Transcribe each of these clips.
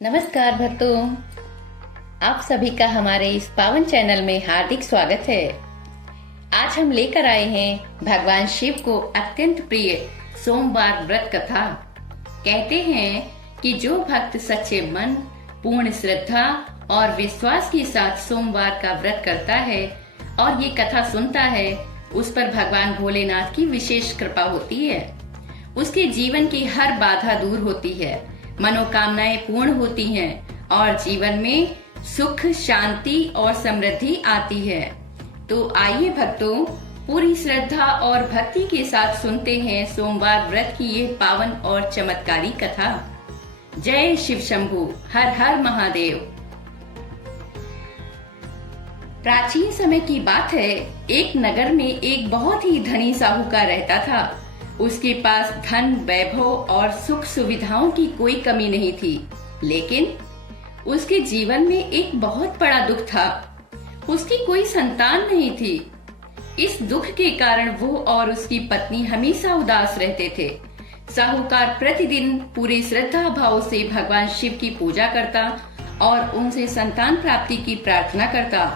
नमस्कार भक्तों, आप सभी का हमारे इस पावन चैनल में हार्दिक स्वागत है। आज हम लेकर आए हैं भगवान शिव को अत्यंत प्रिय सोमवार व्रत कथा। कहते हैं कि जो भक्त सच्चे मन, पूर्ण श्रद्धा और विश्वास के साथ सोमवार का व्रत करता है और ये कथा सुनता है, उस पर भगवान भोलेनाथ की विशेष कृपा होती है। उसके जीवन की हर बाधा दूर होती है, मनोकामनाएं पूर्ण होती हैं और जीवन में सुख, शांति और समृद्धि आती है। तो आइए भक्तों, पूरी श्रद्धा और भक्ति के साथ सुनते हैं सोमवार व्रत की ये पावन और चमत्कारी कथा। जय शिव शंभू, हर हर महादेव। प्राचीन समय की बात है, एक नगर में एक बहुत ही धनी साहूकार रहता था। उसके पास धन, वैभव और सुख सुविधाओं की कोई कमी नहीं थी, लेकिन उसके जीवन में एक बहुत बड़ा दुख था। उसकी कोई संतान नहीं थी। इस दुख के कारण वो और उसकी पत्नी हमेशा उदास रहते थे। साहूकार प्रतिदिन पूरे श्रद्धा भाव से भगवान शिव की पूजा करता और उनसे संतान प्राप्ति की प्रार्थना करता।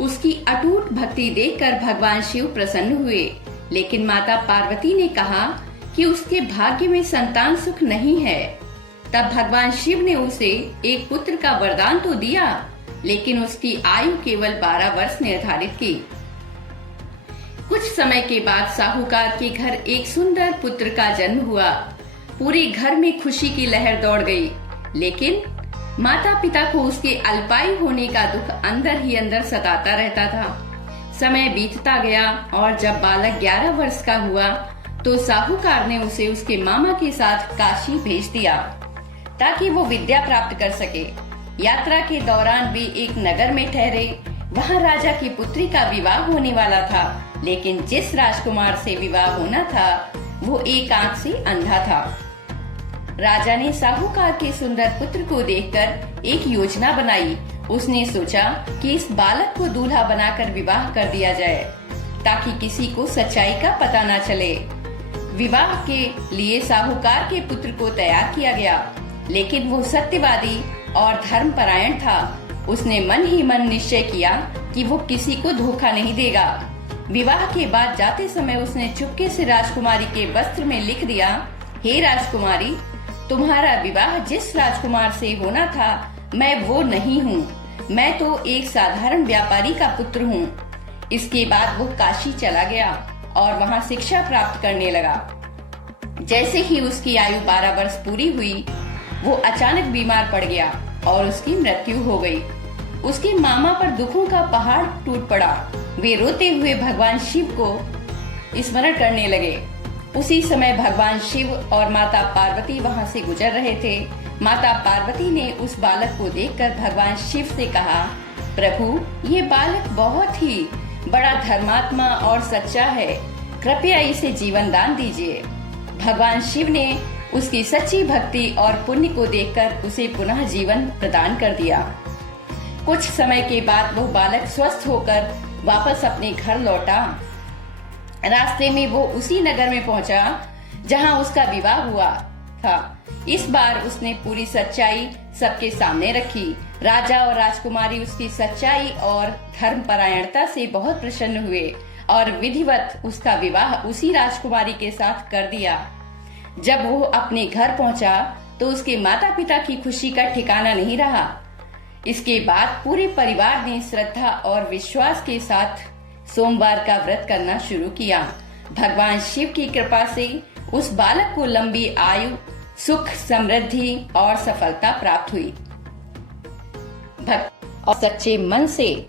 उसकी अटूट भक्ति देखकर भगवान शिव प्रसन्न हुए, लेकिन माता पार्वती ने कहा कि उसके भाग्य में संतान सुख नहीं है। तब भगवान शिव ने उसे एक पुत्र का वरदान तो दिया, लेकिन उसकी आयु केवल 12 वर्ष निर्धारित की। कुछ समय के बाद साहूकार के घर एक सुंदर पुत्र का जन्म हुआ। पूरे घर में खुशी की लहर दौड़ गई, लेकिन माता पिता को उसके अल्पायु होने का दुख अंदर ही अंदर सताता रहता था। समय बीतता गया और जब बालक 11 वर्ष का हुआ तो साहूकार ने उसे उसके मामा के साथ काशी भेज दिया ताकि वो विद्या प्राप्त कर सके। यात्रा के दौरान वे एक नगर में ठहरे। वहाँ राजा की पुत्री का विवाह होने वाला था, लेकिन जिस राजकुमार से विवाह होना था वो एक आंख से अंधा था। राजा ने साहूकार के सुंदर पुत्र को देखकर एक योजना बनाई। उसने सोचा कि इस बालक को दूल्हा बनाकर विवाह कर दिया जाए ताकि किसी को सच्चाई का पता न चले। विवाह के लिए साहूकार के पुत्र को तैयार किया गया, लेकिन वो सत्यवादी और धर्मपरायण था। उसने मन ही मन निश्चय किया कि वो किसी को धोखा नहीं देगा। विवाह के बाद जाते समय उसने चुपके से राजकुमारी के वस्त्र में लिख दिया, हे राजकुमारी, तुम्हारा विवाह जिस राजकुमार से होना था मैं वो नहीं हूँ। मैं तो एक साधारण व्यापारी का पुत्र हूँ। इसके बाद वो काशी चला गया और वहाँ शिक्षा प्राप्त करने लगा। जैसे ही उसकी आयु 12 वर्ष पूरी हुई, वो अचानक बीमार पड़ गया और उसकी मृत्यु हो गई। उसके मामा पर दुखों का पहाड़ टूट पड़ा। वे रोते हुए भगवान शिव को स्मरण करने लगे। उसी समय भगवान शिव और माता पार्वती वहाँ से गुजर रहे थे। माता पार्वती ने उस बालक को देखकर भगवान शिव से कहा, प्रभु, ये बालक बहुत ही बड़ा धर्मात्मा और सच्चा है, कृपया इसे जीवन दान दीजिए। भगवान शिव ने उसकी सच्ची भक्ति और पुण्य को देखकर उसे पुनः जीवन प्रदान कर दिया। कुछ समय के बाद वो बालक स्वस्थ होकर वापस अपने घर लौटा। रास्ते में वो उसी नगर में पहुंचा जहां उसका विवाह हुआ था। इस बार उसने पूरी सच्चाई सबके सामने रखी। राजा और राजकुमारी उसकी सच्चाई और धर्मपरायणता से बहुत प्रसन्न हुए और विधिवत उसका विवाह उसी राजकुमारी के साथ कर दिया। जब वो अपने घर पहुंचा तो उसके माता पिता की खुशी का ठिकाना नहीं रहा। इसके बाद पूरे परिवार ने श्रद्धा और विश्वास के साथ सोमवार का व्रत करना शुरू किया। भगवान शिव की कृपा से उस बालक को लंबी आयु, सुख, समृद्धि और सफलता प्राप्त हुई। भक्त और सच्चे मन से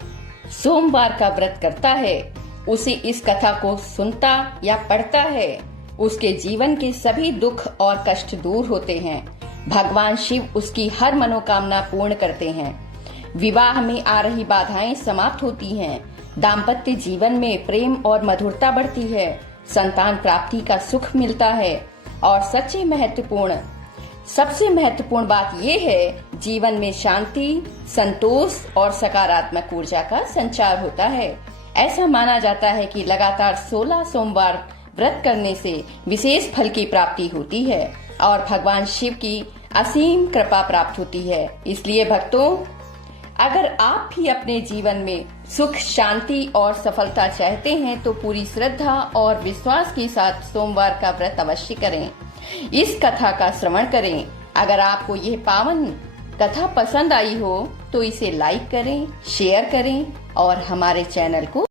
सोमवार का व्रत करता है, उसे इस कथा को सुनता या पढ़ता है, उसके जीवन के सभी दुख और कष्ट दूर होते हैं। भगवान शिव उसकी हर मनोकामना पूर्ण करते हैं। विवाह में आ रही बाधाएं समाप्त होती हैं। दाम्पत्य जीवन में प्रेम और मधुरता बढ़ती है। संतान प्राप्ति का सुख मिलता है और सबसे महत्वपूर्ण बात यह है, जीवन में शांति, संतोष और सकारात्मक ऊर्जा का संचार होता है। ऐसा माना जाता है कि लगातार 16 सोमवार व्रत करने से विशेष फल की प्राप्ति होती है और भगवान शिव की असीम कृपा प्राप्त होती है। इसलिए भक्तों, अगर आप भी अपने जीवन में सुख, शांति और सफलता चाहते हैं तो पूरी श्रद्धा और विश्वास के साथ सोमवार का व्रत अवश्य करें। इस कथा का श्रवण करें। अगर आपको यह पावन कथा पसंद आई हो तो इसे लाइक करें, शेयर करें और हमारे चैनल को